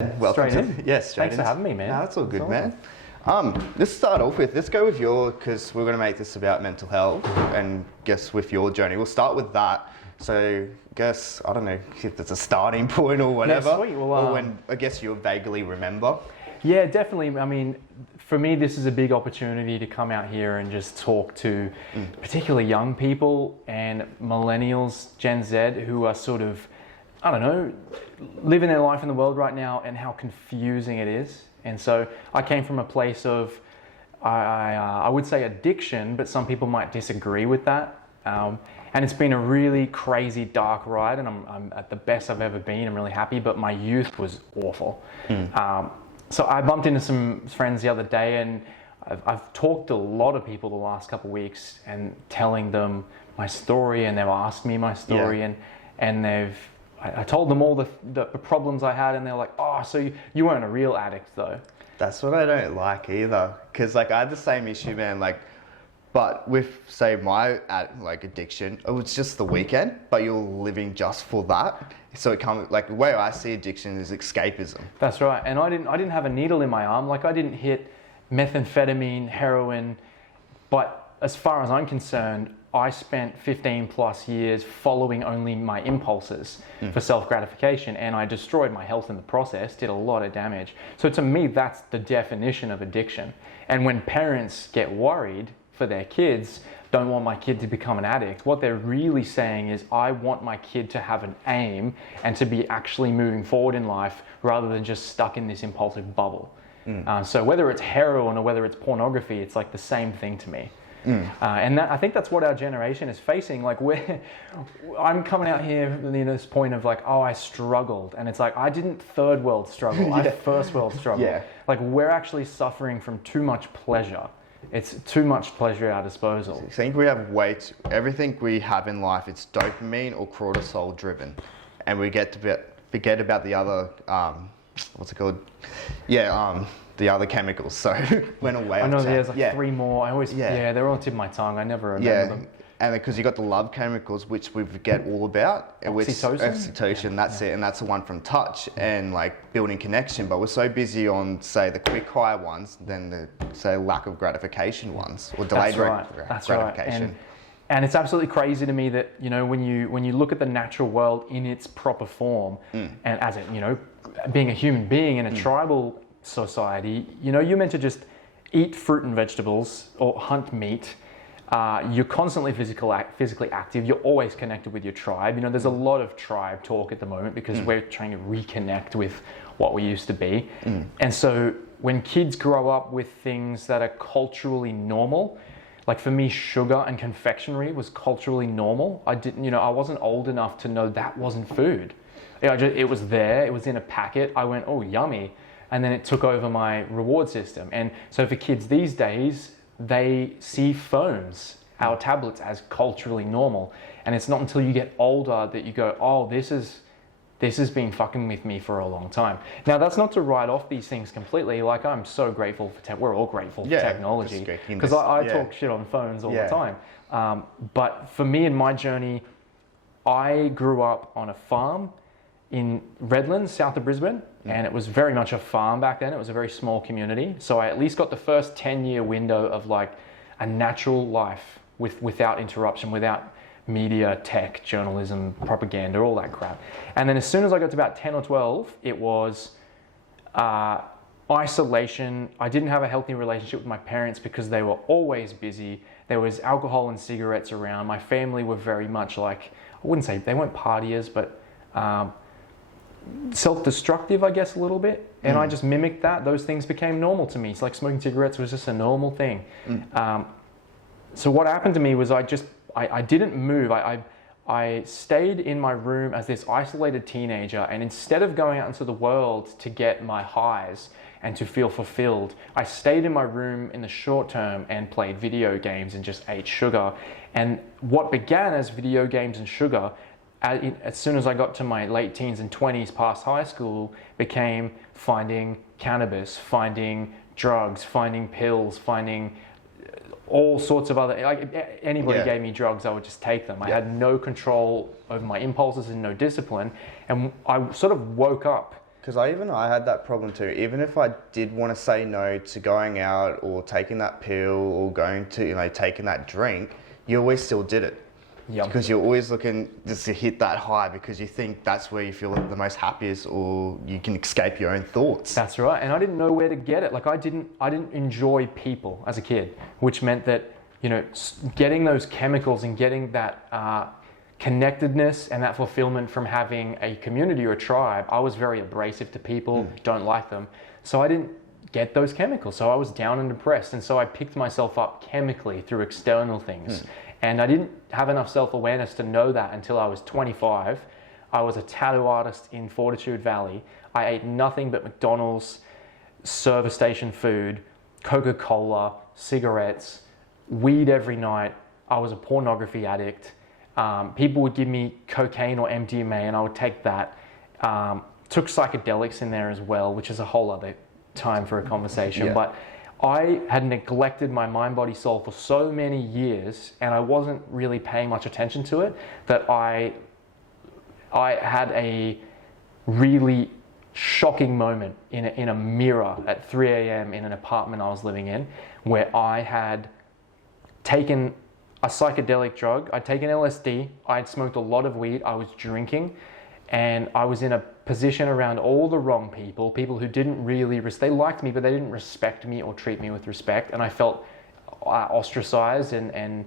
Welcome Straight in? Yes, straight Thanks in. for having me, man. No, that's all good, That's man. Let's start off with, let's go with because we're going to make this about mental health and guess with your journey. We'll start with that. So, guess, I don't know if it's a starting point or whatever. Yeah, sweet. Well, or when, I guess you'll vaguely remember. Yeah, definitely. I mean, for me, this is a big opportunity to come out here and just talk to particularly young people and millennials, Gen Z, who are sort of, I don't know, living their life in the world right now and how confusing it is. And so I came from a place of, I would say addiction, but some people might disagree with that. And it's been a really crazy, dark ride, and I'm at the best I've ever been. I'm really happy, but my youth was awful. So I bumped into some friends the other day, and I've talked to a lot of people the last couple of weeks and telling them my story, and they've asked me my story, and I told them all the problems I had, and they're like, oh, so you weren't a real addict though. That's what I don't like either, because like I had the same issue, man. Like, but with say my addiction, it was just the weekend, but you're living just for that. So it comes like the way I see addiction is escapism. That's right, and I didn't have a needle in my arm. Like I didn't hit methamphetamine, heroin, but as far as I'm concerned, I spent 15 plus years following only my impulses for self-gratification, and I destroyed my health in the process, did a lot of damage. So to me, that's the definition of addiction. And when parents get worried for their kids, don't want my kid to become an addict, what they're really saying is, I want my kid to have an aim and to be actually moving forward in life rather than just stuck in this impulsive bubble. So whether it's heroin or whether it's pornography, it's like the same thing to me. And I think that's what our generation is facing. Like I'm coming out here, this point of like, oh, I struggled, and it's like I didn't third world struggle, I first world struggle. Like we're actually suffering from too much pleasure. It's too much pleasure at our disposal. I think we have everything we have in life, it's dopamine or cortisol driven, and we forget about the other what's it called? The other chemicals, so went away. I know there's like three more. I always, they're on the tip of my tongue. I never remember them. And because you got the love chemicals, which we forget all about. Oxytocin, that's it. And that's the one from touch and like building connection. But we're so busy on, say, the quick high ones than the, say, lack of gratification ones or delayed gratification. Right. And it's absolutely crazy to me that, when you look at the natural world in its proper form, and as being a human being in a tribal society, you're meant to just eat fruit and vegetables or hunt meat. You're constantly physically active. You're always connected with your tribe. There's a lot of tribe talk at the moment because we're trying to reconnect with what we used to be. And so when kids grow up with things that are culturally normal, like for me, sugar and confectionery was culturally normal. I wasn't old enough to know that wasn't food. It was there. It was in a packet. I went, oh, yummy. And then it took over my reward system. And so for kids these days, they see phones, our tablets, as culturally normal. And it's not until you get older that you go, oh, this has been fucking with me for a long time. Now, that's not to write off these things completely. Like, I'm so grateful for we're all grateful for technology. Because I talk shit on phones all the time. But for me in my journey, I grew up on a farm in Redlands, south of Brisbane, and it was very much a farm back then. It was a very small community. So I at least got the first 10-year window of like a natural life without interruption, without media, tech, journalism, propaganda, all that crap. And then as soon as I got to about 10 or 12, it was isolation. I didn't have a healthy relationship with my parents because they were always busy. There was alcohol and cigarettes around. My family were very much like, I wouldn't say they weren't partiers, but self-destructive, I guess, a little bit. And I just mimicked that. Those things became normal to me. It's like smoking cigarettes was just a normal thing. So what happened to me was I didn't move. I stayed in my room as this isolated teenager, and instead of going out into the world to get my highs and to feel fulfilled, I stayed in my room in the short term and played video games and just ate sugar. And what began as video games and sugar, as soon as I got to my late teens and 20s past high school, became finding cannabis, finding drugs, finding pills, finding all sorts of other, like anybody gave me drugs, I would just take them. I had no control over my impulses and no discipline. And I sort of woke up Because I had that problem too. Even if I did want to say no to going out or taking that pill or going to, taking that drink, you always still did it. Yep. Because you're always looking just to hit that high because you think that's where you feel the most happiest or you can escape your own thoughts. That's right. And I didn't know where to get it. Like I didn't enjoy people as a kid, which meant that, getting those chemicals and getting that connectedness and that fulfillment from having a community or a tribe, I was very abrasive to people, don't like them. So I didn't get those chemicals. So I was down and depressed. And so I picked myself up chemically through external things. And I didn't have enough self-awareness to know that until I was 25. I was a tattoo artist in Fortitude Valley. I ate nothing but McDonald's, service station food, Coca-Cola, cigarettes, weed every night. I was a pornography addict. People would give me cocaine or MDMA and I would take that. Took psychedelics in there as well, which is a whole other time for a conversation. Yeah. But I had neglected my mind, body, soul for so many years and I wasn't really paying much attention to it that I had a really shocking moment in a mirror at 3 a.m. in an apartment I was living in where I had taken a psychedelic drug. I'd taken LSD, I'd smoked a lot of weed, I was drinking, and I was in a position around all the wrong people who didn't really, they liked me, but they didn't respect me or treat me with respect, and I felt ostracized and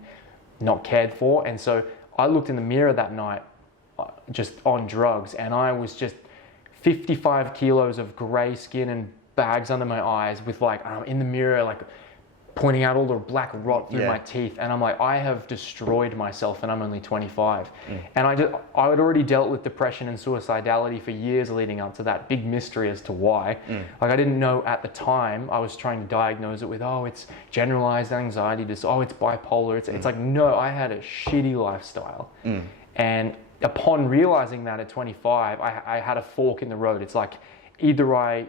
not cared for. And so I looked in the mirror that night, just on drugs, and I was just 55 kilos of gray skin and bags under my eyes with in the mirror, pointing out all the black rot through my teeth, and I'm like, I have destroyed myself and I'm only 25. And I had already dealt with depression and suicidality for years leading up to that, big mystery as to why. I didn't know at the time. I was trying to diagnose it with, it's generalized anxiety disorder, it's bipolar. It's like, no, I had a shitty lifestyle. And upon realizing that at 25, I had a fork in the road. It's like, either I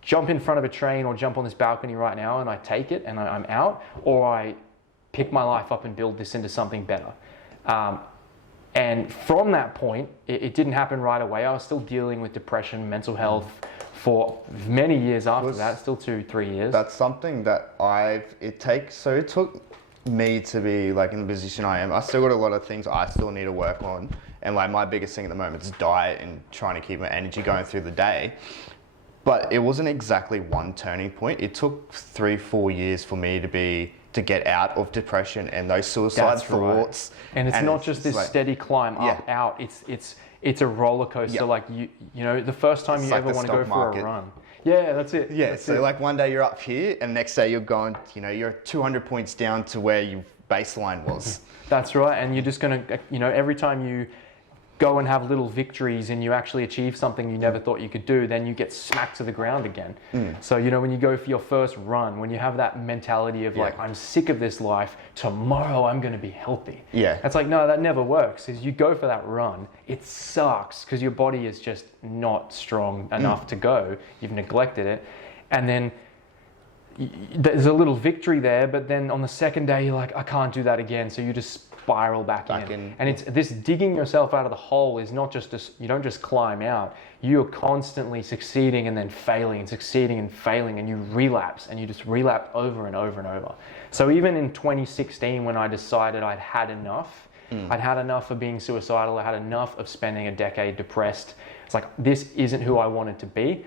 jump in front of a train or jump on this balcony right now and I take it and I'm out, or I pick my life up and build this into something better. And from that point, it didn't happen right away. I was still dealing with depression, mental health for many years after that, still 2-3 years. That's something that it took me to be in the position I am. I still got a lot of things I still need to work on. And my biggest thing at the moment is diet and trying to keep my energy going through the day. But it wasn't exactly one turning point. It took 3-4 years for me to get out of depression and those suicide thoughts. Right. And it's not just this steady climb up, out. It's a roller coaster. The first time you ever want to go for a run. Yeah, that's it. Yeah, so one day you're up here and next day you're going, you're 200 points down to where your baseline was. That's right. And you're just going to, every time you go and have little victories and you actually achieve something you never thought you could do, then you get smacked to the ground again. So, when you go for your first run, when you have that mentality of I'm sick of this life, tomorrow I'm going to be healthy. Yeah. It's no, that never works. As you go for that run, it sucks because your body is just not strong enough to go. You've neglected it. And then there's a little victory there, but then on the second day, you're like, I can't do that again. So you just spiral back in. And it's this digging yourself out of the hole is not just you don't just climb out. You're constantly succeeding and then failing and succeeding and failing, and you relapse and you just relapse over and over and over. So even in 2016, when I decided I'd had enough, I'd had enough of being suicidal, I had enough of spending a decade depressed. It's like, this isn't who I wanted to be.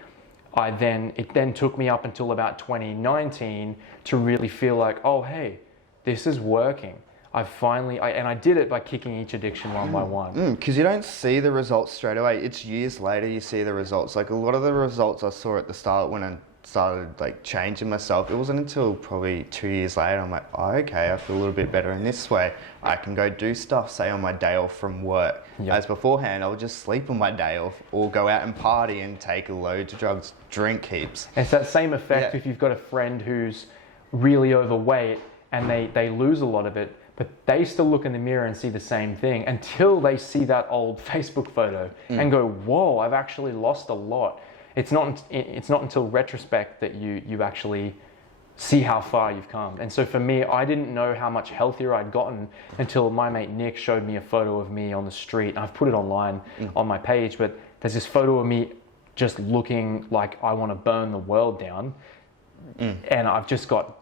It then took me up until about 2019 to really feel like, oh, hey, this is working. I did it by kicking each addiction one by one. Because you don't see the results straight away. It's years later you see the results. A lot of the results I saw at the start when I started changing myself, it wasn't until probably 2 years later I'm like, oh, okay, I feel a little bit better in this way. I can go do stuff, say on my day off from work. Yep. As beforehand, I would just sleep on my day off or go out and party and take loads of drugs, drink heaps. It's that same effect if you've got a friend who's really overweight and they lose a lot of it, but they still look in the mirror and see the same thing until they see that old Facebook photo and go, whoa, I've actually lost a lot. It's not until retrospect that you actually see how far you've come. And so for me, I didn't know how much healthier I'd gotten until my mate Nick showed me a photo of me on the street. I've put it online on my page, but there's this photo of me just looking like I want to burn the world down. And I've just got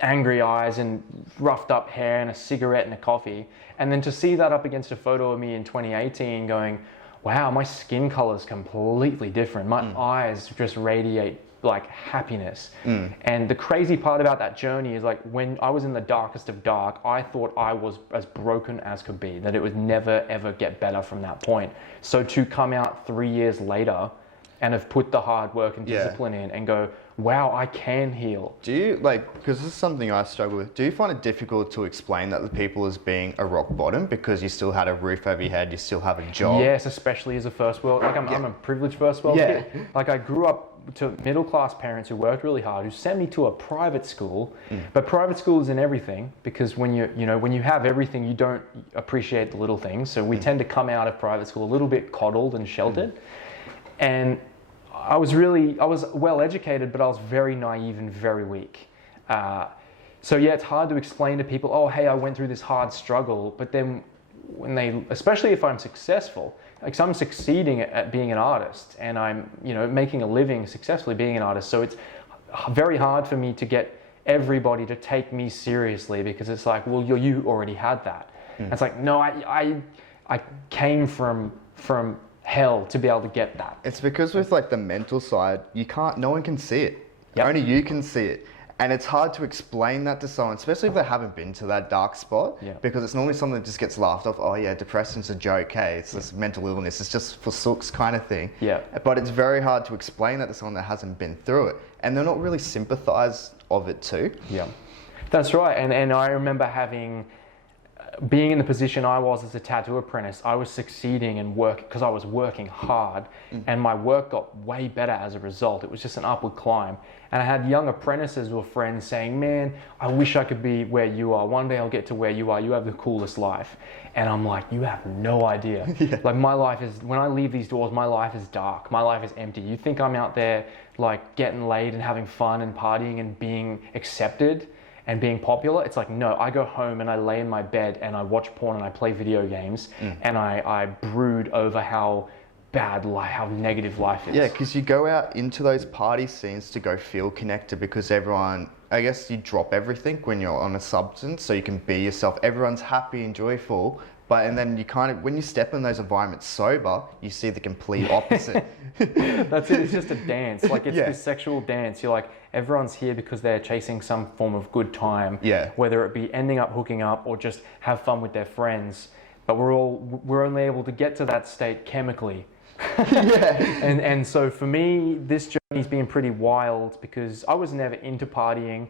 angry eyes and roughed up hair and a cigarette and a coffee. And then to see that up against a photo of me in 2018 going, wow, my skin color is completely different. My eyes just radiate like happiness. And the crazy part about that journey is like when I was in the darkest of dark, I thought I was as broken as could be, that it would never ever get better from that point. So to come out 3 years later and have put the hard work and discipline in and go, wow, I can heal. Do you, like, because this is something I struggle with, do you find it difficult to explain that to people as being a rock bottom because you still had a roof over your head, you still have a job? Yes, especially as a first world, like I'm a privileged first world kid. Like I grew up to middle class parents who worked really hard, who sent me to a private school, but private school isn't everything, because when you have everything, you don't appreciate the little things. So we tend to come out of private school a little bit coddled and sheltered. And I was well educated, but I was very naive and very weak. So yeah, it's hard to explain to people, oh, hey, I went through this hard struggle. But then when especially if I'm successful, like so I'm succeeding at being an artist and I'm, making a living successfully being an artist. So it's very hard for me to get everybody to take me seriously, because it's like, well, you already had that. It's like, no, I came from hell to be able to get that. It's because with like the mental side, no one can see it. Only you can see it. And it's hard to explain that to someone, especially if they haven't been to that dark spot, because it's normally something that just gets laughed off. Oh yeah, depression's a joke. Hey, it's this mental illness. It's just for sooks kind of thing. But it's very hard to explain that to someone that hasn't been through it. And they're not really sympathized of it too. That's right. And I remember being in the position I was as a tattoo apprentice. I was succeeding and because I was working hard, and my work got way better as a result. It was just an upward climb. And I had young apprentices or friends saying, man, I wish I could be where you are. One day I'll get to where you are. You have the coolest life. And I'm like, you have no idea. Like my life is, when I leave these doors, my life is dark. My life is empty. You think I'm out there like getting laid and having fun and partying and being accepted and being popular? It's like, no, I go home and I lay in my bed and I watch porn and I play video games and I brood over how negative life is. Yeah, because you go out into those party scenes to go feel connected, because everyone, I guess you drop everything when you're on a substance so you can be yourself. Everyone's happy and joyful. And then you when you step in those environments sober, you see the complete opposite. That's it. It's just a dance. Like it's this sexual dance. You're like, everyone's here because they're chasing some form of good time. Whether it be ending up hooking up or just have fun with their friends. But we're only able to get to that state chemically. And so for me, this journey's been pretty wild, because I was never into partying.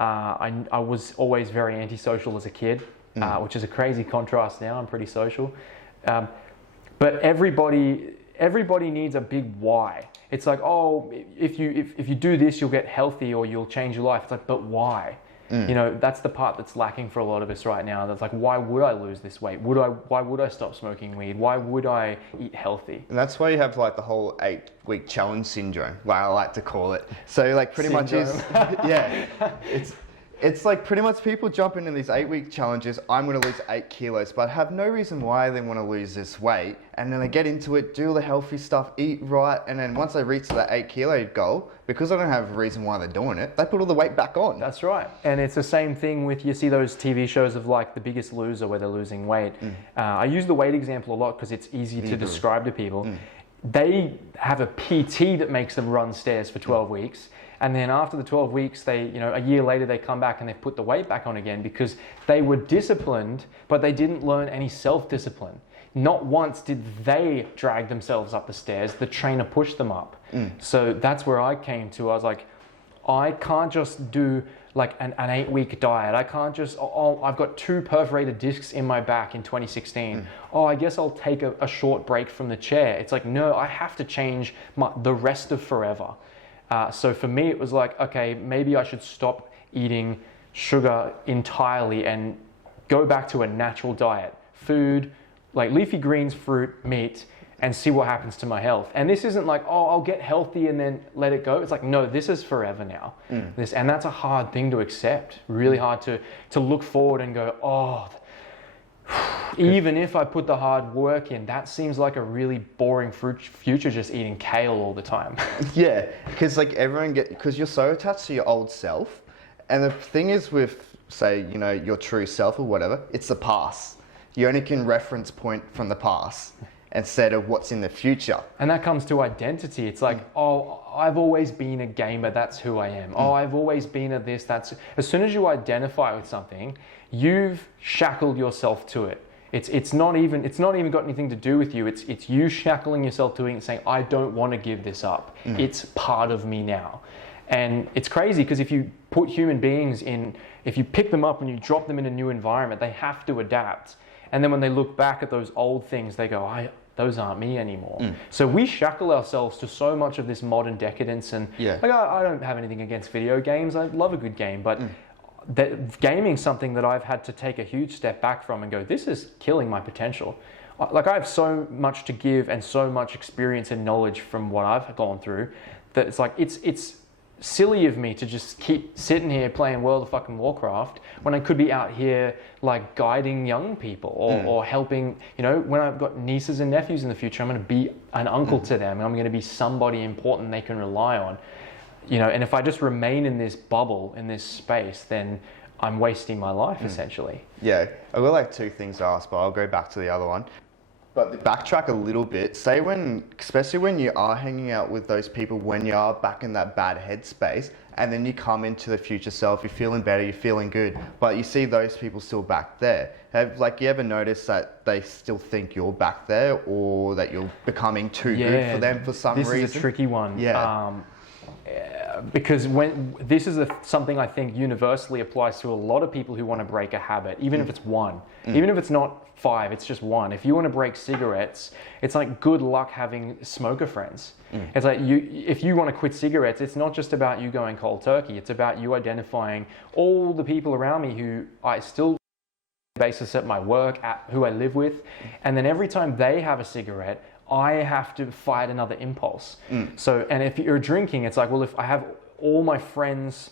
I was always very antisocial as a kid. Which is a crazy contrast now. I'm pretty social. But everybody needs a big why. It's like, oh, if you do this, you'll get healthy or you'll change your life. It's like, but why? That's the part that's lacking for a lot of us right now. That's like, why would I lose this weight? Why would I stop smoking weed? Why would I eat healthy? And that's why you have like the whole 8-week challenge syndrome, like I like to call it. So like pretty much is, it's like pretty much people jump into these 8-week challenges. I'm going to lose 8 kilos, but have no reason why they want to lose this weight. And then they get into it, do all the healthy stuff, eat right. And then once they reach that 8 kilo goal, because they don't have a reason why they're doing it, they put all the weight back on. That's right. And it's the same thing with, you see those TV shows of like The Biggest Loser where they're losing weight. I use the weight example a lot because it's easy to describe to people. They have a PT that makes them run stairs for 12 weeks. And then after the 12 weeks, a year later, they come back and they put the weight back on again, because they were disciplined, but they didn't learn any self-discipline. Not once did they drag themselves up the stairs. The trainer pushed them up. So that's where I came to. I was like, I can't just do like an 8-week diet. I can't just, I've got 2 perforated discs in my back in 2016. I guess I'll take a short break from the chair. It's like, no, I have to change the rest of forever. So for me, it was like, okay, maybe I should stop eating sugar entirely and go back to a natural diet. Food, like leafy greens, fruit, meat, and see what happens to my health. And this isn't like, I'll get healthy and then let it go. It's like, no, this is forever now. And that's a hard thing to accept. Really hard to look forward and go, even if I put the hard work in, that seems like a really boring future, just eating kale all the time. Yeah, because like because you're so attached to your old self, and the thing is with, say, you know, your true self or whatever, it's the past. You only can reference point from the past instead of what's in the future. And that comes to identity. It's like, oh, I've always been a gamer, that's who I am. Oh, I've always been a this, that's... As soon as you identify with something, you've shackled yourself to it. It's not even got anything to do with you. It's you shackling yourself to it and saying, I don't want to give this up. It's part of me now. And it's crazy because if you put human beings in, if you pick them up and you drop them in a new environment, they have to adapt. And then when they look back at those old things, they go, those aren't me anymore. So we shackle ourselves to so much of this modern decadence. And like, I don't have anything against video games. I love a good game, but gaming's something that I've had to take a huge step back from and go, this is killing my potential. Like, I have so much to give and so much experience and knowledge from what I've gone through that it's like, it's silly of me to just keep sitting here playing World of fucking Warcraft when I could be out here like guiding young people or helping, you know, when I've got nieces and nephews in the future, I'm going to be an uncle to them and I'm going to be somebody important they can rely on, you know. And if I just remain in this bubble, in this space, then I'm wasting my life essentially. Yeah, I've got like two things to ask, but I'll go back to the other one. But to backtrack a little bit, say especially when you are hanging out with those people, when you are back in that bad headspace, and then you come into the future self, you're feeling better, you're feeling good, but you see those people still back there. You ever noticed that they still think you're back there, or that you're becoming too good for them for some reason? This is a tricky one. Yeah. Because this is something I think universally applies to a lot of people who want to break a habit, even if it's one, even if it's not 5, it's just 1. If you want to break cigarettes, it's like good luck having smoker friends. It's like if you want to quit cigarettes, it's not just about you going cold turkey. It's about you identifying all the people around me who I still basis at my work, who I live with, and then every time they have a cigarette, I have to fight another impulse. So, and if you're drinking, it's like, well, if I have all my friends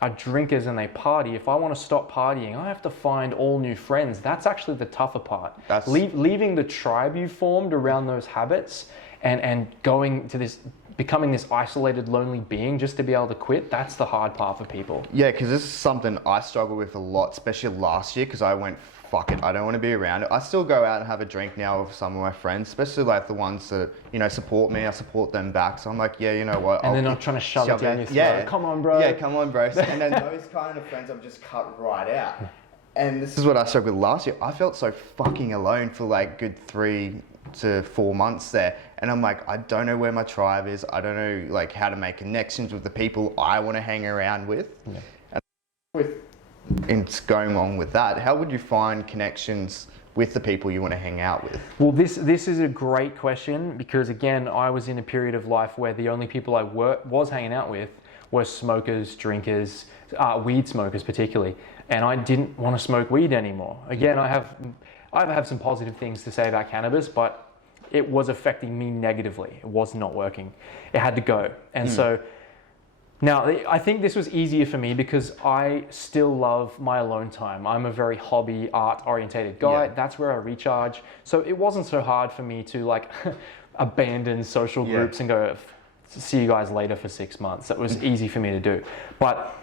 are drinkers and they party, if I want to stop partying, I have to find all new friends. That's actually the tougher part. Leaving the tribe you formed around those habits and going to this, becoming this isolated, lonely being just to be able to quit, that's the hard part for people. Yeah, because this is something I struggle with a lot, especially last year, because I went, fuck it, I don't want to be around it. I still go out and have a drink now with some of my friends, especially like the ones that, you know, support me. I support them back. So I'm like, yeah, you know what? And they're not trying to shove it down your throat. Yeah. Come on, bro. Yeah, come on, bro. And then those kind of friends I've just cut right out. And this is what I struggled with last year. I felt so fucking alone for like good 3 to 4 months there. And I'm like, I don't know where my tribe is. I don't know like how to make connections with the people I want to hang around with. Yeah. And it's going on with that. How would you find connections with the people you want to hang out with? Well, this is a great question because, again, I was in a period of life where the only people I was hanging out with were smokers, drinkers, weed smokers particularly, and I didn't want to smoke weed anymore. Again, I have some positive things to say about cannabis, but it was affecting me negatively. It was not working. It had to go. And so now, I think this was easier for me because I still love my alone time. I'm a very hobby, art-orientated guy. Yeah. That's where I recharge. So it wasn't so hard for me to like abandon social groups and go, see you guys later for 6 months. That was easy for me to do. But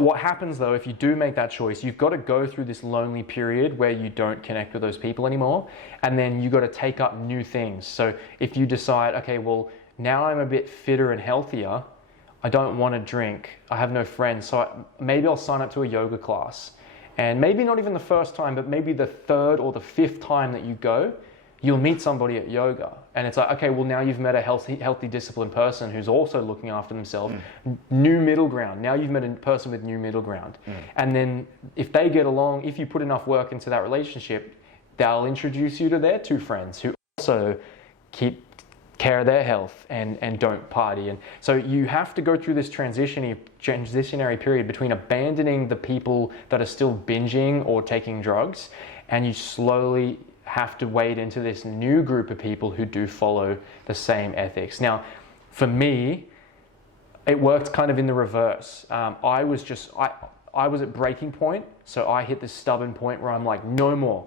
what happens though, if you do make that choice, you've got to go through this lonely period where you don't connect with those people anymore. And then you've got to take up new things. So if you decide, okay, well, now I'm a bit fitter and healthier, I don't want to drink, I have no friends, so maybe I'll sign up to a yoga class. And maybe not even the first time, but maybe the 3rd or the 5th time that you go, you'll meet somebody at yoga. And it's like, okay, well now you've met a healthy disciplined person who's also looking after themselves. New middle ground. Now you've met a person with new middle ground. And then if they get along, if you put enough work into that relationship, they'll introduce you to their 2 friends who also keep care of their health and don't party. And so you have to go through this transitionary period between abandoning the people that are still binging or taking drugs, and you slowly have to wade into this new group of people who do follow the same ethics. Now, for me, it worked kind of in the reverse. I was at breaking point, so I hit this stubborn point where I'm like, no more.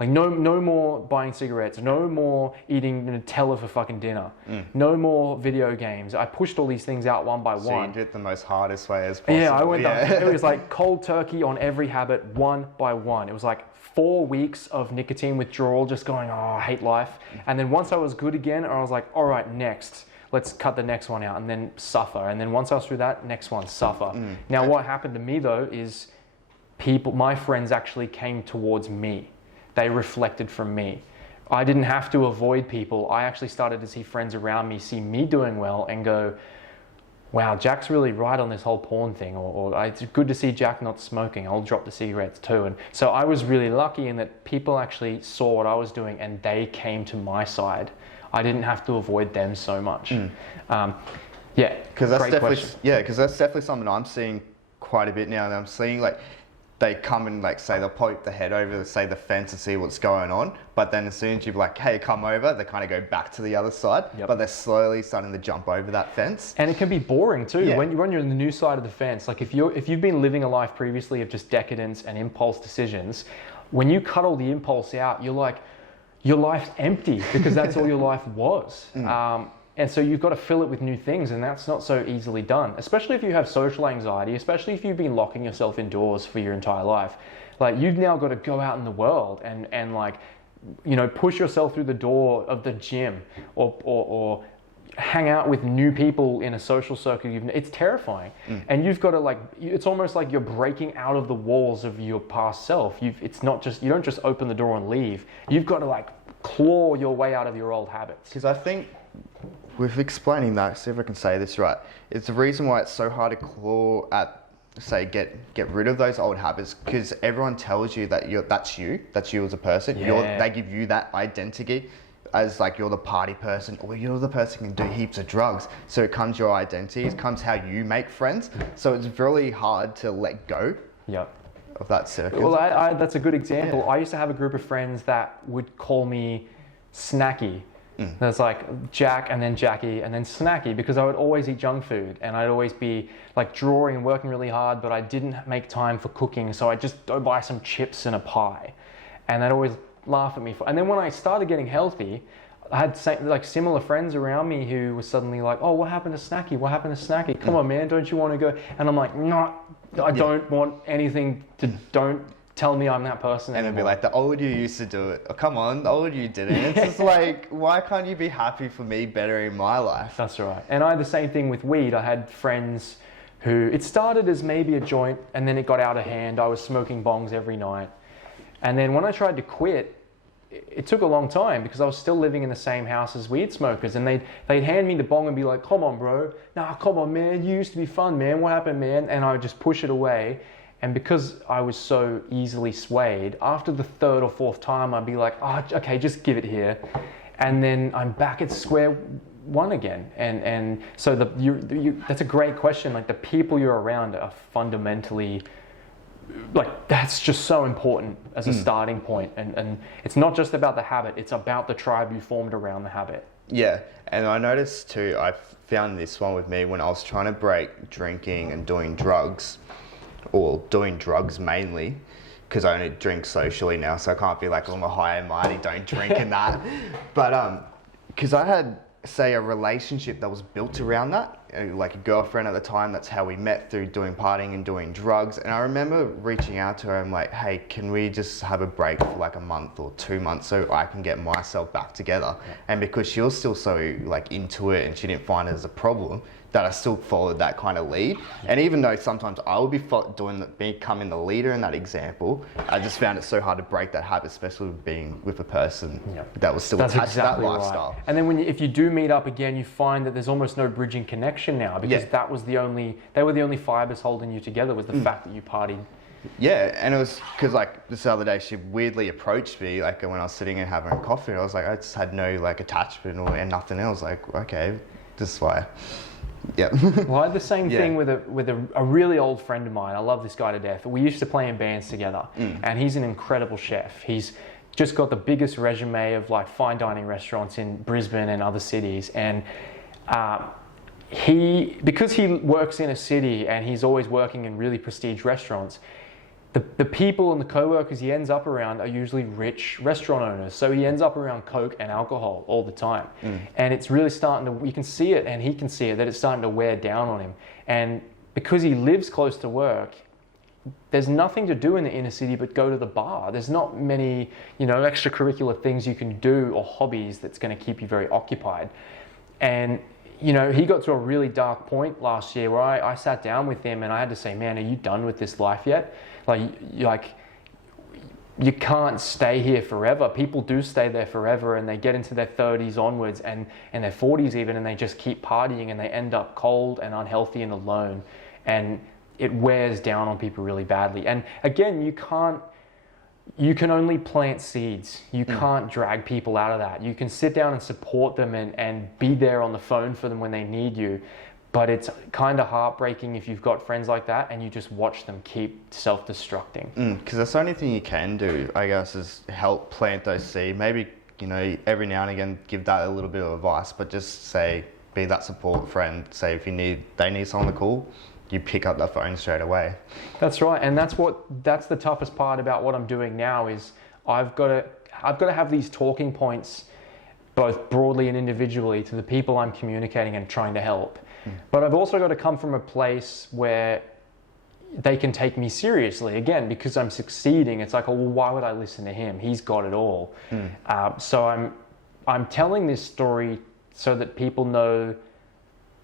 Like no more buying cigarettes, no more eating Nutella for fucking dinner, no more video games. I pushed all these things out one by So one. you did it the most hardest way as possible. Yeah, I went It was like cold turkey on every habit, one by one. It was like 4 weeks of nicotine withdrawal, just going, oh, I hate life. And then once I was good again, I was like, all right, next. Let's cut the next one out and then suffer. And then once I was through that, next one, suffer. Now, what happened to me though is my friends actually came towards me. They reflected from me. I didn't have to avoid people. I actually started to see friends around me see me doing well and go, wow, Jack's really right on this whole porn thing, or it's good to see Jack not smoking. I'll drop the cigarettes too. And so I was really lucky in that people actually saw what I was doing and they came to my side. I didn't have to avoid them so much. Yeah, because that's great definitely question. that's definitely something I'm seeing quite a bit now. And I'm seeing like they come and like say they'll poke the head over, say the fence to see what's going on. But then as soon as you're like, hey, come over, they kind of go back to the other side. But they're slowly starting to jump over that fence. And it can be boring too. When you're on the new side of the fence, like if you've been living a life previously of just decadence and impulse decisions, when you cut all the impulse out, you're like, your life's empty because that's all your life was. And so you've got to fill it with new things, and that's not so easily done, especially if you have social anxiety, especially if you've been locking yourself indoors for your entire life. Like you've now got to go out in the world and like, you know, push yourself through the door of the gym or hang out with new people in a social circle. It's terrifying. And you've got to like, it's almost like you're breaking out of the walls of your past self. It's not just, you don't just open the door and leave. You've got to like claw your way out of your old habits. Because I think with explaining that, see if I can say this right, it's the reason why it's so hard to claw at, say, get rid of those old habits, because everyone tells you that that's you as a person. They give you that identity as like you're the party person, or you're the person who can do heaps of drugs. So it comes your identity, it comes how you make friends. So it's really hard to let go of that circle. Well, that's a good example. I used to have a group of friends that would call me Snacky. There's like Jack and then Jackie and then Snacky, because I would always eat junk food and I'd always be like drawing and working really hard, but I didn't make time for cooking, so I'd just go buy some chips and a pie, and they'd always laugh at me and then when I started getting healthy, I had like similar friends around me who were suddenly like, oh, what happened to Snacky? What happened to Snacky? Come on, man, don't you want to go? And I'm like, no, I don't want anything to, don't tell me I'm that person and anymore. It'd be like, the old you used to do it. Oh, come on, the old you didn't. It's just like, why can't you be happy for me bettering my life? That's right. And I had the same thing with weed. I had friends who, it started as maybe a joint and then it got out of hand. I was smoking bongs every night. And then when I tried to quit, it took a long time because I was still living in the same house as weed smokers, and they'd hand me the bong and be like, come on, bro. Nah, come on, man. You used to be fun, man. What happened, man? And I would just push it away. And because I was so easily swayed, after the third or fourth time, I'd be like, oh, okay, just give it here. And then I'm back at square one again. And so that's a great question. Like the people you're around are fundamentally, like that's just so important as a starting point. And it's not just about the habit, it's about the tribe you formed around the habit. Yeah, and I noticed too, I found this one with me when I was trying to break drinking and doing drugs, or doing drugs mainly, because I only drink socially now, so I can't be like, oh, I'm a high and mighty, don't drink and that. But because I had, say, a relationship that was built around that, like a girlfriend at the time, that's how we met, through doing partying and doing drugs. And I remember reaching out to her, I'm like, hey, can we just have a break for like a month or 2 months so I can get myself back together? And because she was still so like into it and she didn't find it as a problem, that I still followed that kind of lead. And even though sometimes I would be becoming the leader in that example, I just found it so hard to break that habit, especially being with a person that was still attached to that lifestyle. Right. And then if you do meet up again, you find that there's almost no bridging connection now, because they were the only fibers holding you together, was the fact that you partied. Yeah, and it was because like this other day she weirdly approached me, like when I was sitting and having a coffee, and I was like, I just had no like attachment and nothing else. Like, okay, this is why. Yeah. Well, I had the same thing with a really old friend of mine. I love this guy to death. We used to play in bands together, and he's an incredible chef. He's just got the biggest resume of like fine dining restaurants in Brisbane and other cities. And because he works in a city and he's always working in really prestige restaurants, the people and the co-workers he ends up around are usually rich restaurant owners. So he ends up around Coke and alcohol all the time. And it's really starting to, you can see it and he can see it, that it's starting to wear down on him. And because he lives close to work, there's nothing to do in the inner city but go to the bar. There's not many, extracurricular things you can do or hobbies that's going to keep you very occupied. And he got to a really dark point last year where I sat down with him and I had to say, man, are you done with this life yet? Like you can't stay here forever. People do stay there forever and they get into their 30s onwards and their 40s even, and they just keep partying and they end up cold and unhealthy and alone. And it wears down on people really badly. And again, you can only plant seeds. You can't drag people out of that. You can sit down and support them and be there on the phone for them when they need you. But it's kind of heartbreaking if you've got friends like that and you just watch them keep self-destructing. Because that's the only thing you can do, I guess, is help plant those seeds. Maybe, every now and again, give that a little bit of advice, but just say, be that support friend. Say if they need someone to call, you pick up that phone straight away. That's right, and that's the toughest part about what I'm doing now is I've got to have these talking points, both broadly and individually, to the people I'm communicating and trying to help. But I've also got to come from a place where they can take me seriously. Again, because I'm succeeding, it's like, oh, well, why would I listen to him? He's got it all. So I'm telling this story so that people know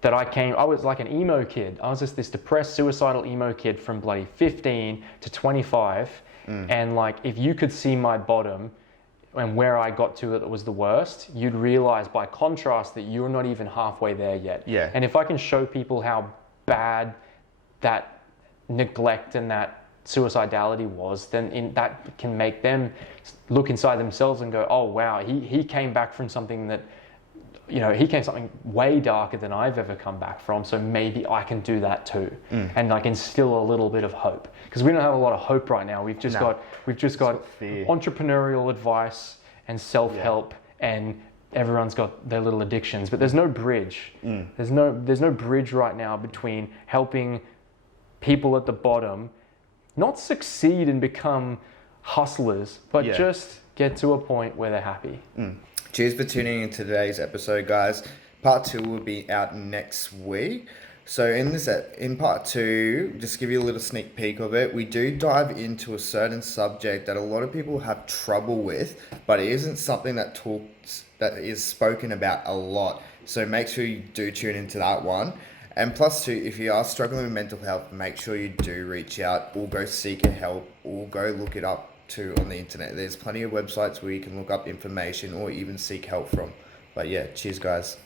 that I was like an emo kid. I was just this depressed, suicidal emo kid from bloody 15 to 25. And like, if you could see my bottom and where I got to that was the worst, you'd realize by contrast that you're not even halfway there yet. Yeah. And if I can show people how bad that neglect and that suicidality was, then that can make them look inside themselves and go, oh wow, he came back from something that, he came something way darker than I've ever come back from, so maybe I can do that too. And like instill a little bit of hope. Because we don't have a lot of hope right now. We've just got fear. Entrepreneurial advice and self-help, and everyone's got their little addictions, but there's no bridge. There's no bridge right now between helping people at the bottom not succeed and become hustlers, but just get to a point where they're happy. Cheers for tuning in to today's episode, guys. Part 2 will be out next week. So in part 2, just to give you a little sneak peek of it, we do dive into a certain subject that a lot of people have trouble with, but it isn't something that is spoken about a lot. So make sure you do tune into that one. And plus 2, if you are struggling with mental health, make sure you do reach out or go seek help or go look it up too on the internet. There's plenty of websites where you can look up information or even seek help from. But yeah, cheers guys.